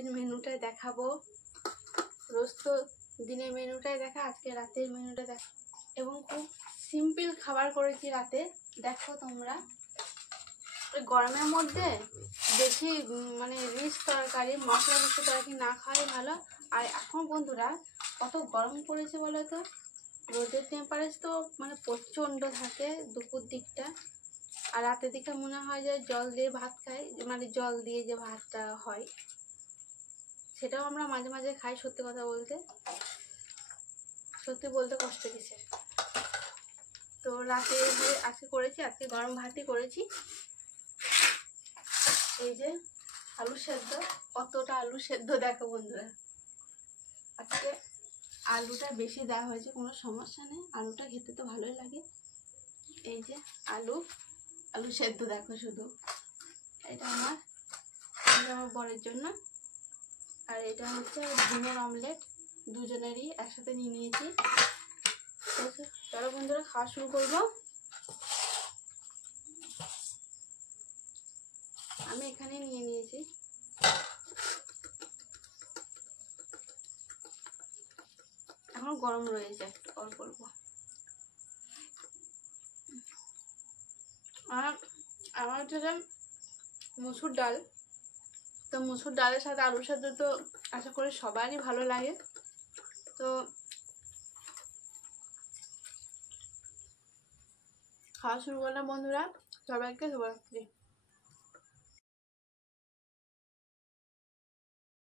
রাতের মেনুটাই দেখাবো। রোজ তো দিনের মেনুটাই দেখা, আজকে রাতের মেনুটা দেখা। এবং খুব সিম্পল খাবার করেছি রাতে। দেখো তোমরা, গরমের মধ্যে বেশি মানে রিচ তরকারি, মশলাযুক্ত তরকারি না খাওয়াই ভালো। আর এখন বন্ধুরা কত গরম পড়েছে বলো তো, রোদের টেম্পারেচার তো মানে প্রচণ্ড থাকে দুপুর দিকটা। আর রাতের দিকে মনে হয় যে জল দিয়ে ভাত খাই, মানে জল দিয়ে যে ভাতটা হয় সেটাও আমরা মাঝে মাঝে খাই। সত্যি কথা বলতে, সত্যি বলতে কষ্ট কিছু। তো রাতে আজকে করেছি, আজকে গরম ভাতই করেছি। এই যে আলু সেদ্ধ, কতটা আলু সেদ্ধ দেখো বন্ধুরা। আজকে আলুটা বেশি দেওয়া হয়েছে, কোনো সমস্যা নেই, আলুটা খেতে তো ভালোই লাগে। এই যে আলু সেদ্ধ দেখো শুধু। এটা আমার বরের জন্য, আর এটা হচ্ছে ডিমের অমলেট, দুজনেরই একসাথে নিয়ে নিয়েছি। চলো বন্ধুরা খাওয়া শুরু করবো। আমি এখানে নিয়ে নিয়েছি। এখন গরম রয়েছে একটু অল্প অল্প। আর আমার হচ্ছে মসুর ডাল, তো মসুর ডালের সাথে আলুর সাথে তো আশা করি সবারই ভালো লাগে। তো খাওয়া শুরু করলাম বন্ধুরা, সবাইকে শুভরাত্রি।